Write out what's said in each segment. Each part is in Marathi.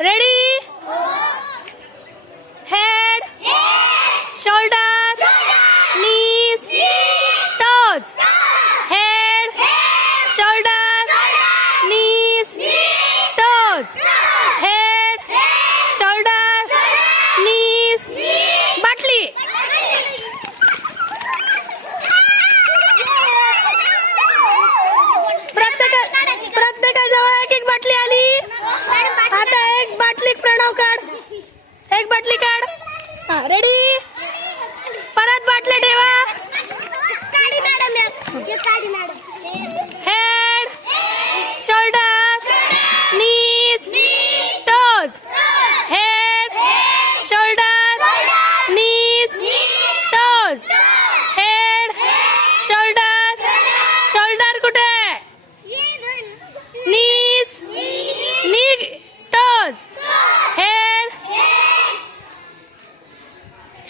Ready head shoulder knees toes head shoulder knees toes head shoulder knees बाटली प्रत्येक प्रत्येकाजवळ एक एक बाटली आली आता एक बाटली प्रणव काढ एक बाटली काढ. रेडी परत बाटल्या ठेवा. Head shoulder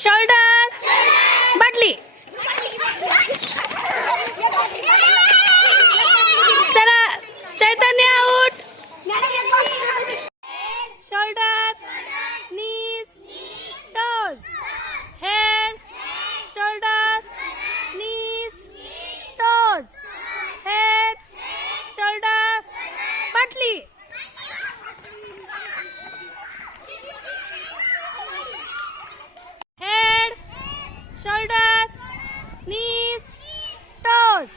shoulder. बाटली. चला Chaitanya out shoulder. Knees toes head shoulder. Knees toes shoulder knees toes.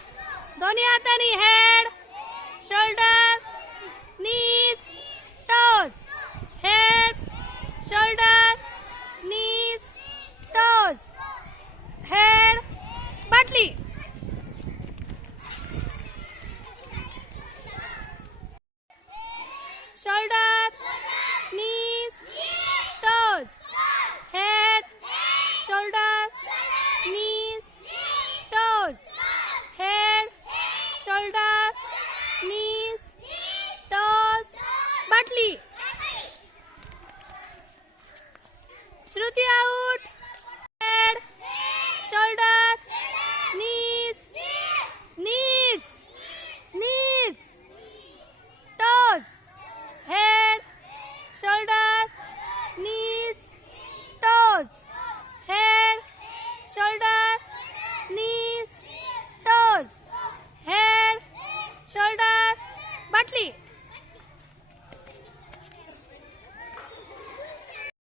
दोन्ही हातांनी head shoulder knees toes. Head shoulder knees toes. Head बाटली. Shruti out head shoulder knees, knees, knees, toes. Head. Shoulders. Knees. Toes. Head. Shoulders. Knees. Toes. Head. Shoulders. Butley.